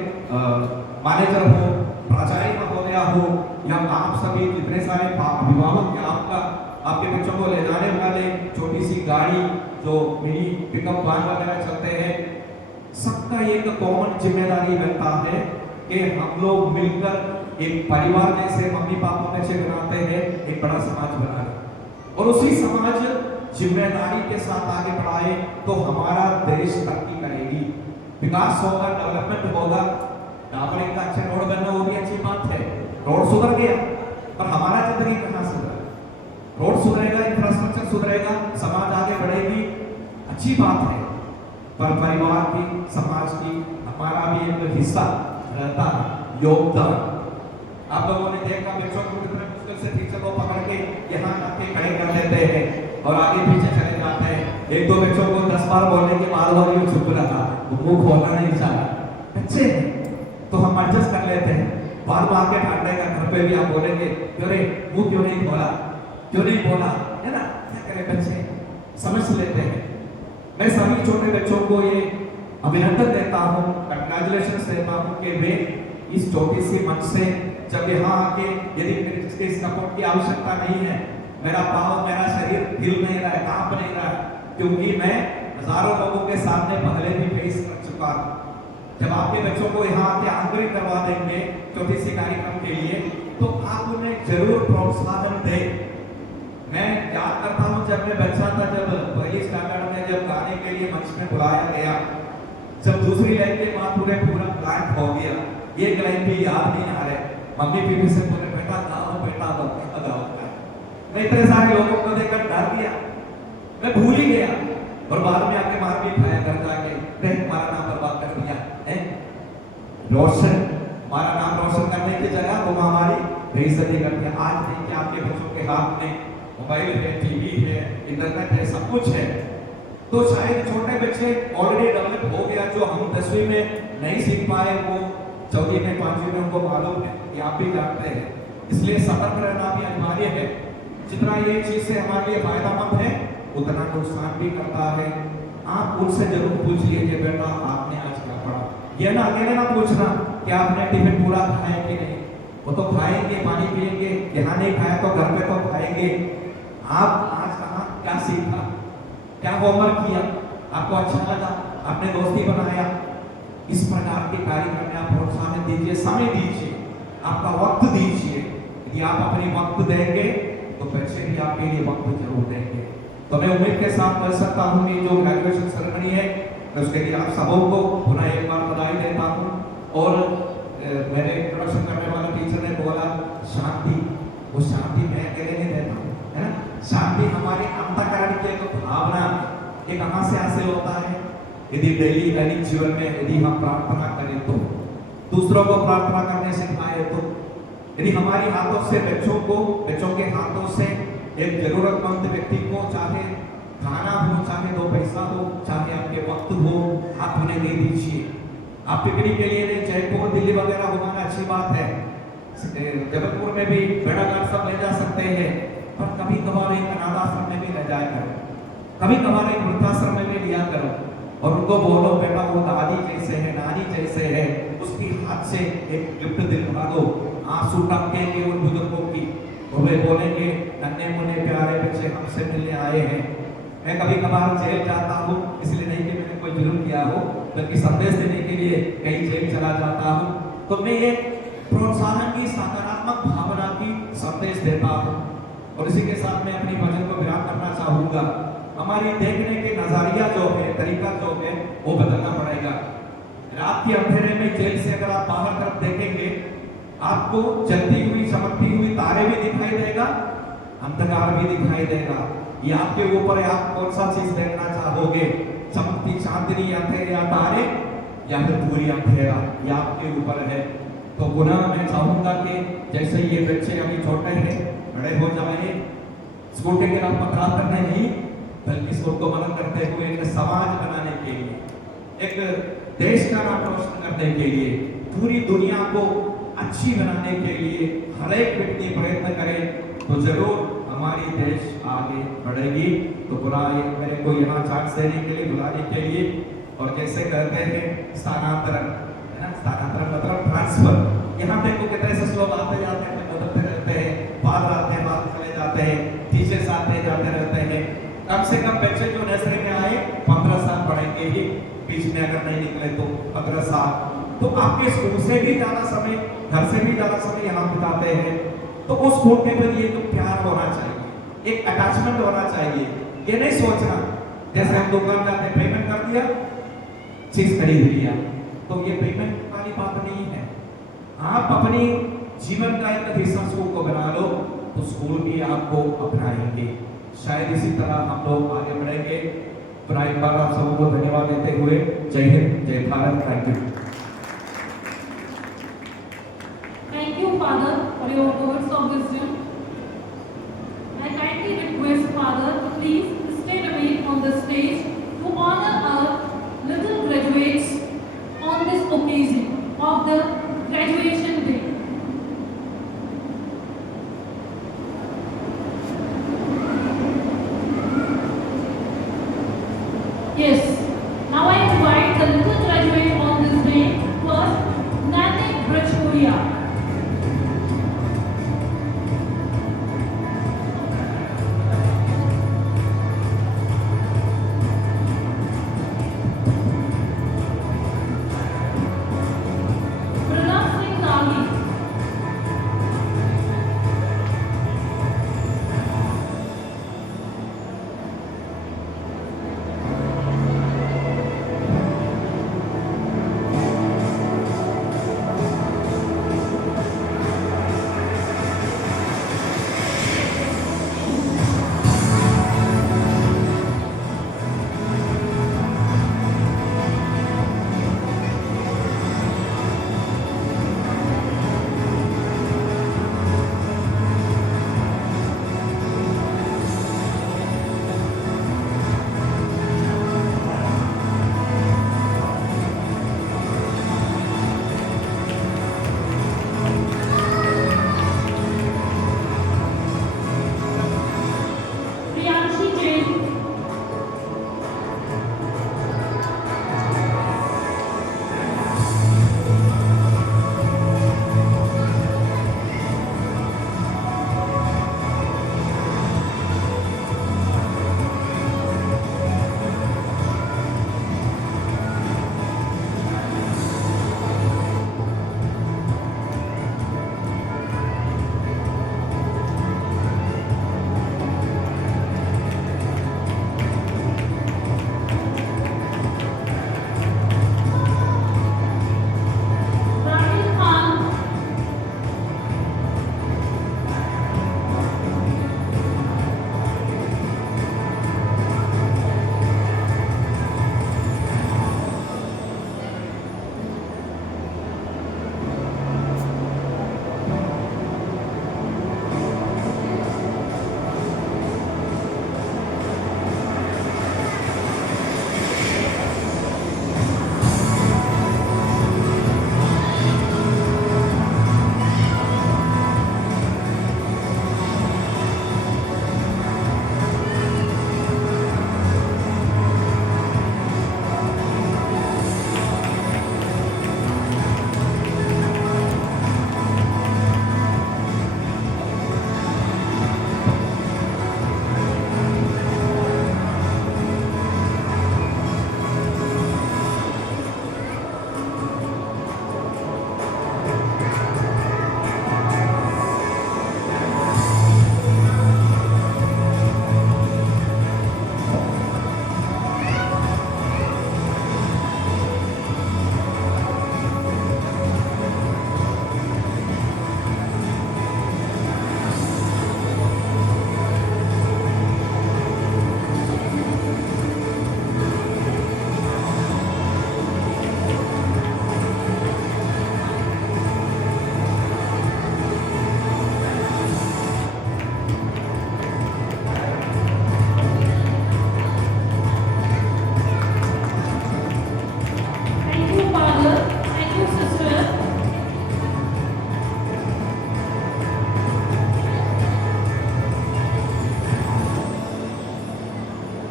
मैनेजर हो, प्राचार्य महोदया हो या आप सभी जितने सारे अभिभावक आपके बच्चों को ले जाने वाले छोटी सी गाड़ी जो मिनी पिकअप वाहन वगैरह चलते हैं, सबका एक कॉमन जिम्मेदारी बनता है कि हम लोग मिलकर एक परिवार जैसे मम्मी पापा में से बनाते हैं, एक बड़ा समाज बनाए और उसी समाज जिम्मेदारी के साथ आगे बढ़ाए तो हमारा देश तरक्की करेगी, विकास होगा, डेवलपमेंट होगा। नागरिक का अच्छे रोड बनना वो भी अच्छी बात है, रोड सुधर गया पर हमारा जिंदगी कहाँ सुधर? रोड सुधरेगा, इंफ्रास्ट्रक्चर सुधरेगा, समाज आगे बढ़ेगी, अच्छी बात है, पर परिवार की, समाज की हमारा भी एक हिस्सा रहता है, योगदान। आप लोगों ने देखा बच्चों को कितने मुश्किल से टीचर को पकड़ के यहाँ आके खड़े कर देते हैं और आगे पीछे चले जाते हैं। एक दो बच्चों को 10 बार बोलने के बाद वो चुप रहा, वो मुंह खोलना नहीं चाहा। बच्चे तो हम एडजस्ट कर लेते हैं, बार बार के डांटेगा, घर पे भी आप बोलेंगे क्यों रे मुंह क्यों नहीं खोला, क्यों नहीं बोला, है ना? क्या करें, बच्चे समझ लेते हैं। मैं सभी छोटे बच्चों को ये अभिनंदन देता हूँ, कंग्रेचुलेशन देता हूँ कि वे इस छोटी सी मंच से जब यहाँ आके यदि मेरे सपोर्ट की आवश्यकता नहीं है, मेरा पाँव, मेरा शरीर हिल नहीं रहा है, कांप नहीं रहा है, क्योंकि मैं हजारों लोगों के सामने पहले भी फेस कर चुका हूँ। जब आपके बच्चों को यहाँ आके आंतरिक करवा देंगे छोटी सी कार्यक्रम के लिए तो आप उन्हें जरूर प्रोत्साहन दें। मैं याद करता हूँ जब मैं बच्चा था, जब पहली स्टैंडर्ड में जब गाने के लिए मंच में बुलाया गया, जब दूसरी लाइन के बाद पूरा ब्लैंक हो गया, एक लाइन भी याद नहीं आ रहे, मम्मी पीपी से बोले बेटा गाओ, बेटा गाओ। मैं इतने सारे लोगों को देखकर डर गया, मैं भूल ही गया और बाद में आके मार भी खाया कर जाके, रे हमारा नाम बर्बाद कर दिया है। रोशन, हमारा नाम रोशन करने की जगह वो हमारी बेइज्जती कर दिया। आज देखिए आपके बच्चों के हाथ में मोबाइल है, टीवी है, इंटरनेट है, सब कुछ है। तो शायद छोटे बच्चे ऑलरेडी डेवलप हो गया, जो हम 10वीं में नहीं सीख पाए वो 4वीं में 5वीं में उनको मालूम है, ये आप भी जानते हैं। इसलिए सतर्क रहना भी अनिवार्य है। जितना ये चीज से हमारे लिए फायदामंद है उतना नुकसान भी करता है। आप उनसे जरूर पूछ लीजिए, बेटा आपने आज क्या पढ़ा। ये ना अकेले ना पूछना कि आपने टिफिन पूरा खाया कि नहीं, वो तो खाएंगे, पानी पिएंगे, यहाँ नहीं खाया तो घर पे तो खाएंगे। आप आज कहाँ क्या सीखा, क्या होमवर्क किया, आपको अच्छा लगा, आपने दोस्ती बनाया, इस प्रकार के कार्य करने आप प्रोत्साहन दीजिए, समय दीजिए, आपका वक्त दीजिए। यदि आप अपने वक्त देंगे तो बच्चे भी आपके लिए वक्त जरूर देंगे। तो मैं उम्मीद के साथ कह सकता हूँ कि जो ग्रेजुएशन सेरेमनी है मैं उसके लिए आप सबों को पुनः एक बार बधाई देता हूँ। और मेरे इंट्रोडक्शन करने वाले टीचर ने बोला शांति, वो शांति मैं अकेले नहीं देता हूँ, है ना। शांति हमारे अंतःकरण की एक भावना ये कहाँ से हासिल होता है, यदि डेली दैनिक जीवन में यदि हम प्रार्थना करें तो, दूसरों को प्रार्थना करने सिखाए तो, यदि हमारे हाथों से बच्चों के हाथों से एक जरूरतमंद व्यक्ति को चाहे खाना हो, चाहे 2 पैसा हो, चाहे आपके वक्त हो, आप उन्हें दे दीजिए। आप पिकनिक के लिए जयपुर दिल्ली वगैरह घुमाना अच्छी बात है, जबलपुर में भी बेड़ाघाट सब ले जा सकते हैं, पर कभी कभार एक अनाथाश्रम में भी ले जाया करो, कभी कभार एक वृद्धाश्रम में भी लिया करो और उनको बोलो बेटा वो दादी जैसे है, नानी जैसे है, उसकी हाथ से एक गिफ्ट दिलवा दो। आंसू टपकेंगे उन बुजुर्गों की और वे बोलेंगे नन्हे मुन्ने प्यारे बच्चे हमसे मिलने आए हैं। मैं कभी कभार जेल जाता हूँ, इसलिए नहीं कि मैंने कोई जुर्म किया हो, बल्कि संदेश देने के लिए कहीं जेल चला जाता हूँ। तो मैं एक प्रोत्साहन की सकारात्मक भावना की संदेश देता हूँ। और इसी के साथ मैं अपनी वचन को विराम करना चाहूंगा। हमारी देखने के नजरिया जो है, तरीका जो है, वो बदलना पड़ेगा। रात के अंधेरे में जेल से अगर आप बाहर तरफ देखेंगे, आपको जलती हुई चमकती हुई तारे भी दिखाई देगा, अंधकार भी दिखाई देगा। ये आपके ऊपर है, आप कौन सा चीज देखना चाहोगे, चमकती चांदनी अंधेरे या तारे, या फिर पूरी अंधेरा, ये आपके ऊपर है। तो पुनः मैं चाहूंगा कि जैसे ये बच्चे अभी छोटे हैं, बड़े हो जाए, स्कूल के खिलाफ पथराव करने नहीं, बल्कि स्कूल को मदद करते हुए एक समाज बनाने के लिए, एक देश का नाम रोशन करने के लिए, पूरी दुनिया को अच्छी बनाने के लिए हर एक व्यक्ति प्रयत्न करे तो जरूर हमारी देश आगे बढ़ेगी। तो बुलाए मेरे को यहाँ चांस देने के लिए, बुलाने के लिए, और जैसे कहते हैं स्थानांतरण, है ना, स्थानांतरण मतलब ट्रांसफर। यहाँ देखो कितने से लोग आते जाते हैं, बदलते रहते हैं, बाहर आते हैं, बाहर चले जाते हैं, टीचर्स आते जाते रहते हैं। कम से कम बच्चे जो नर्सरी में आए 15 साल पढ़ेंगे ही, बीच में अगर नहीं निकले तो 15 साल। तो आपके स्कूल से भी ज्यादा समय, घर से भी ज्यादा समय यहाँ बिताते हैं, तो उस स्कूल के प्रति एक प्यार होना चाहिए, एक अटैचमेंट होना चाहिए। ये नहीं सोचना जैसे हम दुकान जाते पेमेंट कर दिया, चीज खरीद लिया, तो ये पेमेंट वाली बात नहीं है। आप अपनी जीवन का एक हिस्सा स्कूल को बना लो तो स्कूल भी आपको अपनाएंगे। शायद इसी तरह हम लोग आगे बढ़ेंगे। पुनः एक बार आप सबको धन्यवाद देते हुए जय हिंद, जय Bharat, thank you. Thank you, Father, for your words of wisdom. I kindly request Father to please stay away on the stage to honor our little graduates on this occasion of the graduation day. Yes, now I invite the little graduate on this day, first, Nanik Brachpuria.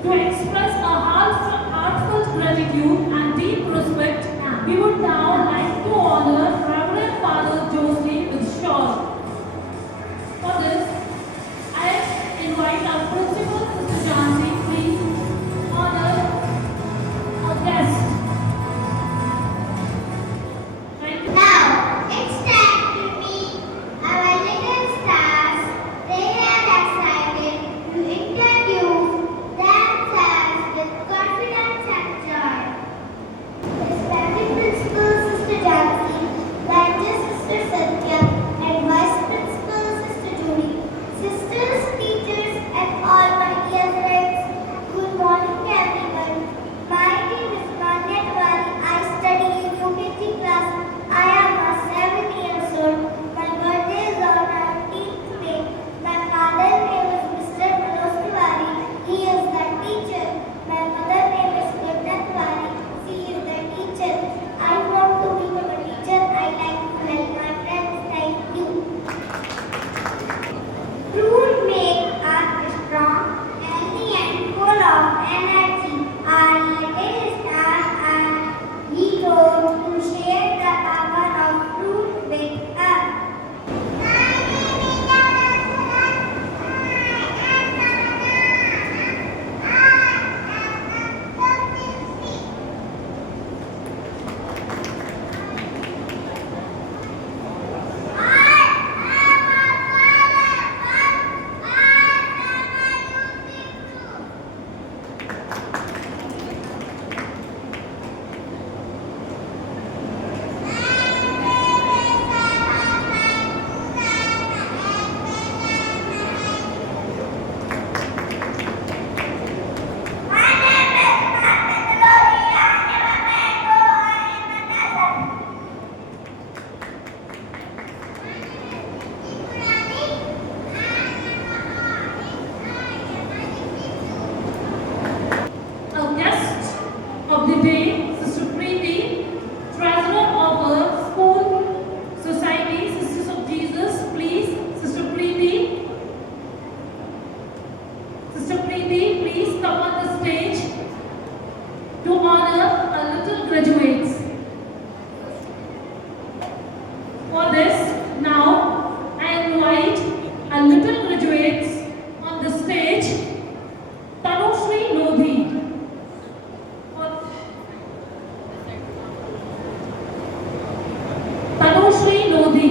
To express a heartfelt gratitude and deep respect, we would now like to honor Reverend Father Josie with shawl. For this, I invite our principal, Sister Jansi, please honor our guest. Thank you. Now, it's time to meet our little stars. They are excited to introduce themselves with confidence and joy. Respected Principal Sister Jansi, Manager Sister Satya, and Vice Principal Sister Judy, sisters, teachers, and all my dear friends, good morning everyone. My name is Manya Tiwari. I study in UKG class. I am 7 years old. My birthday is on 19th May. My father's name is Mr. Manoj Tiwari. He is the teacher. My mother's name is Gurna Tiwari. She is the teacher. I want to become a teacher. I like to help my friends. Thank you. Fruit make us strong, healthy, and full of energy. Our little stars are heroes to share the power of fruit with us. Our guest of the day, Sister Preeti, Treasurer of our school society, Sisters of Jesus, please, Sister Preeti. Sister Preeti, please come on the stage to honor our little graduates. For this, now I invite our little graduates on the stage. Tanushri Lodhi. Tanushri Lodhi.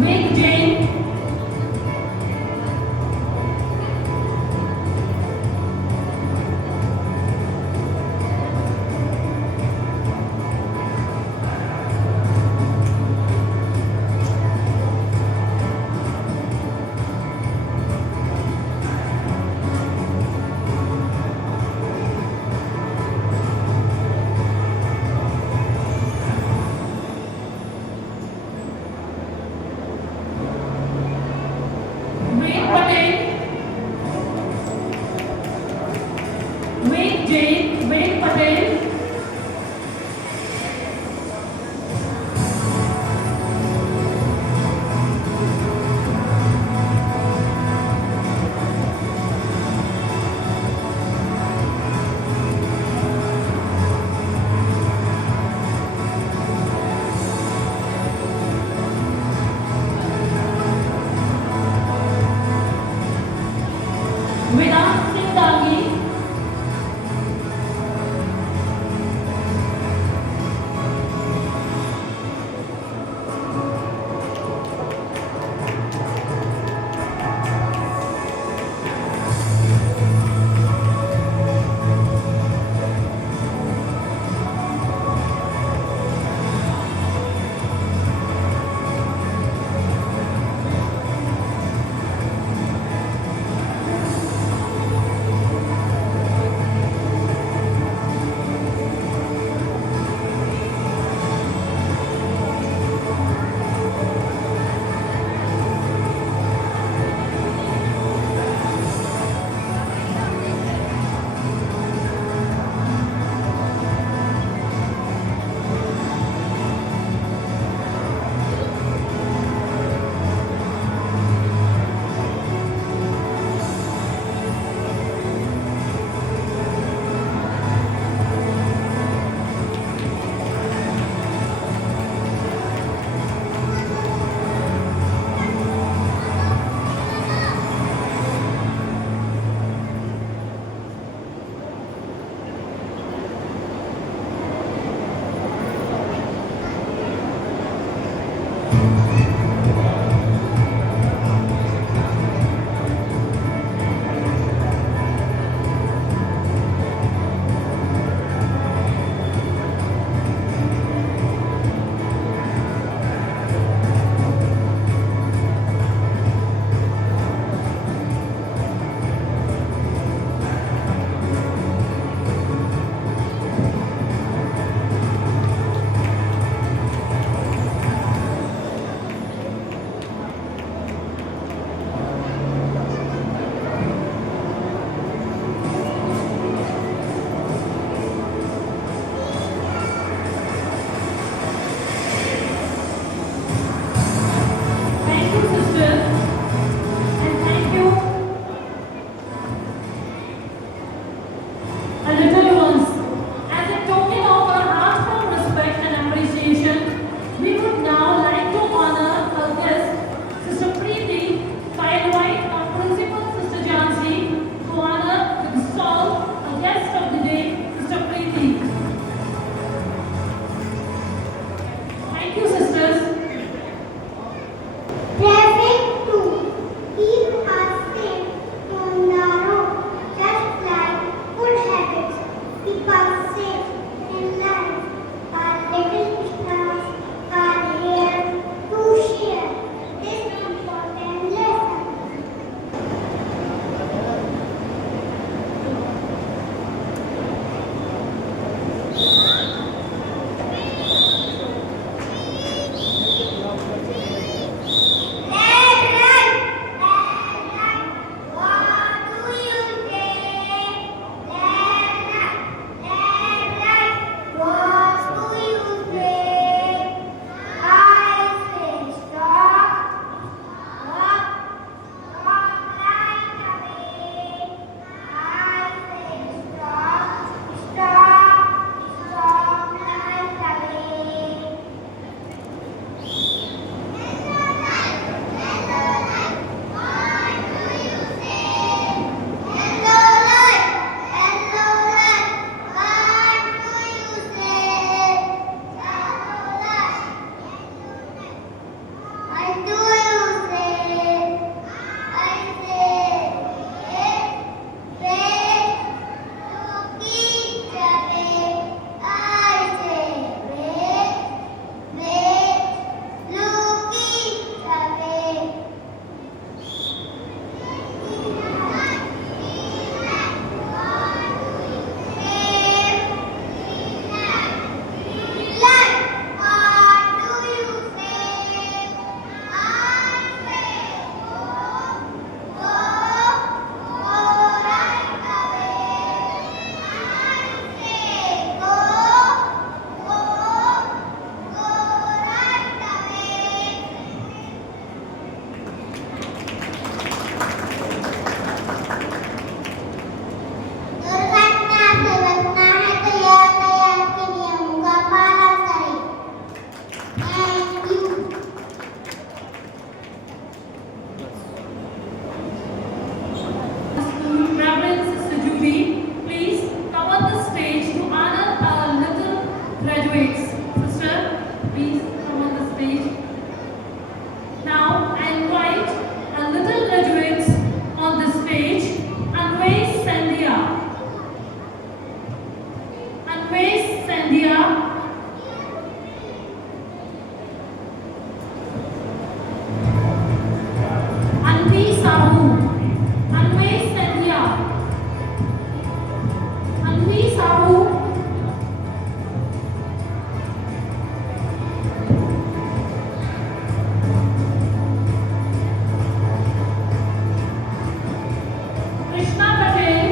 Wait, Jane. Wait, Patel. Wait, Jane. Wait, Patel. Vedant Singh Dagi. And you. Reverend Sister Judy, please come on the stage to honor our little graduates. Sister, please come on the stage. Now I invite our little graduates on the stage. Anvais Sandhya. Anvais Sandhya. Anvi Sahu. Anvais Sandhya. Anvi Sahu. Krishna Patel.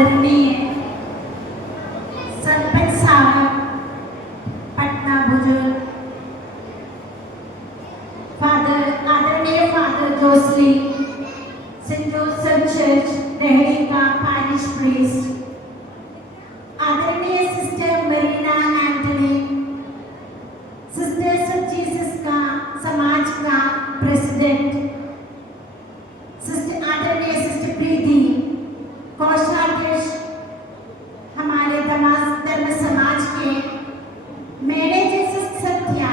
आदरणीय सरपंच साहब पटना बुजुर्ग, आदरणीय फादर जोसली, Saint Joseph church रेहड़ी का parish priest, आदरणीय सिस्टर Marina Antony, sisters of Jesus का समाज का प्रेसिडेंट, सिस्टर आदरणीय सिस्टर प्रीति, कोषाध्यक्ष हमारे धर्म समाज के, मेरे जैसे सत्या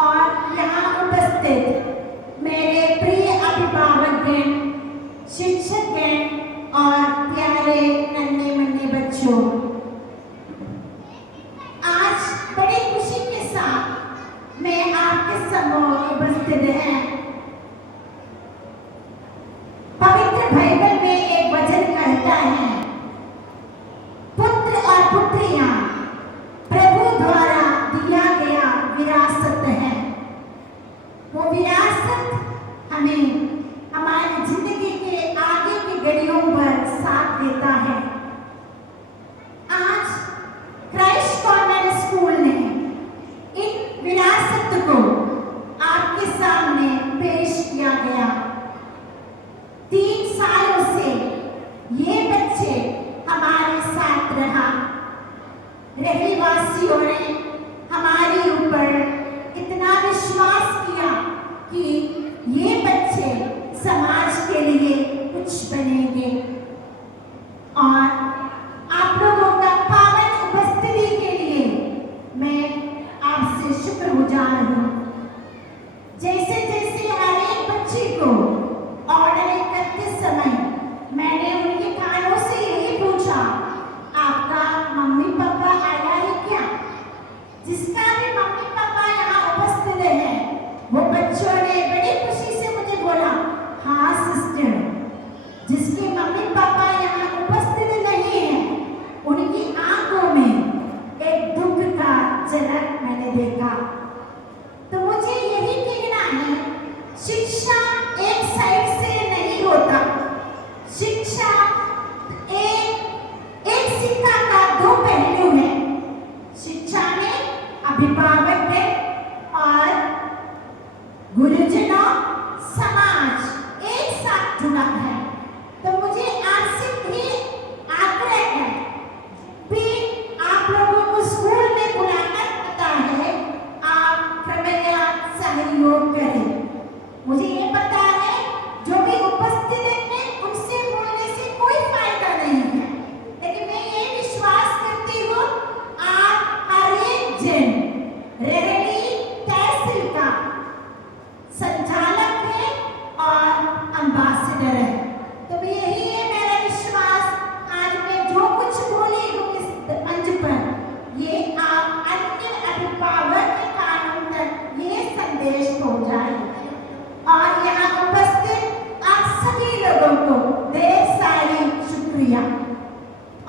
और यहाँ उपस्थित मेरे प्रिय अभिभावकगण, शिक्षकगण और प्यारे नन्हे मुन्ने बच्चों, आज बड़ी खुशी के साथ मैं आपके समूह उपस्थित है। पवित्र बाइबल में एक वचन कहता है, पुत्र और पुत्रियां प्रभु द्वारा दिया गया विरासत है। वो विरासत हमें हमारी जिंदगी के आगे की घड़ियों पर साथ देता है। आज क्राइस्ट कॉन्वेंट स्कूल ने इन विरासत को आपके सामने पेश किया गया। 3 सालों से ये बच्चे हमारे साथ रहा। रहवासियों ने हमारे ऊपर इतना विश्वास किया कि ये बच्चे समाज के लिए कुछ बनेंगे, और आप लोगों का पावन उपस्थिति के लिए मैं आपसे शुक्रगुजार हूँ। जैसे जैसे हर एक बच्चे को ऑर्डर करते समय मैंने उनके कानों से यही पूछा, आपका मम्मी पापा आया है क्या? जिसका भी मम्मी पापा यहाँ उपस्थित है, वो बच्चों ने बड़ी खुशी से मुझे बोला, हाँ सिस्टर। जिसके मम्मी पापा यहाँ उपस्थित नहीं है, उनकी आंखों में एक दुख का झलक मैंने देखा। तो मुझे यही कहना है, शिक्षा एक साइड से नहीं होता। शिक्षा एक सिक्का का 2 पहलू है। शिक्षा में अभिभावक है और गुरुजनों, समाज एक साथ जुड़ा है। तो मुझे आपसे भी आग्रह है, भी आप लोगों को स्कूल में बुलाना पता है, आप कृपया सहयोग करें। मुझे ये पता है जो भी उपस्थित हैं उनसे बोलने से कोई फायदा नहीं है, लेकिन मैं ये विश्वास करती हूँ आप हर एक जन रेहड़ी तहसील का संचालक है और अम्बासिडर है। तो यही है मेरा विश्वास। आज मैं जो कुछ बोली हूँ इस मंच पर, ये आप अन्य अभिभावक के कानों तक ये संदेश पहुँचाए। और यहाँ उपस्थित आप सभी लोगों को ढेर सारी शुक्रिया,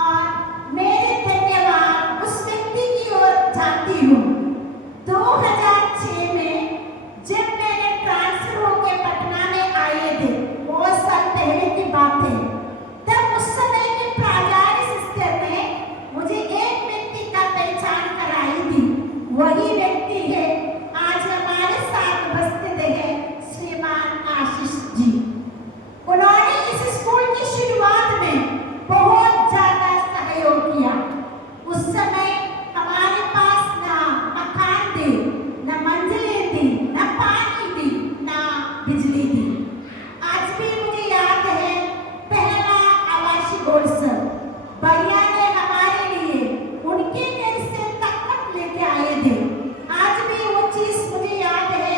और मेरे धन्यवाद उस व्यक्ति की ओर जाती हूँ। 2006 में जब मैंने ट्रांसफर होकर पटना में आए थे, बहुत साल पहले की बात है, तब उस समय के प्राचार्य सिस्टर ने मुझे एक व्यक्ति का पहचान कराई थी। वही व्यक्ति है आज हमारे साथ उपस्थित है, श्रीमान आशीष जी। उन्होंने इस स्कूल की शुरुआत में बहुत ज्यादा सहयोग किया। उस समय हमारे पास ना मकान थे, ना मंजिलें थी, ना पानी थी, ना बिजली थी। आज भी मुझे याद है, पहला आवासीय गोलसर भैया ने हमारे लिए उनके घर से तख्त लेके आए थे। आज भी वो चीज मुझे याद है।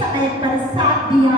समय पर साथ दिया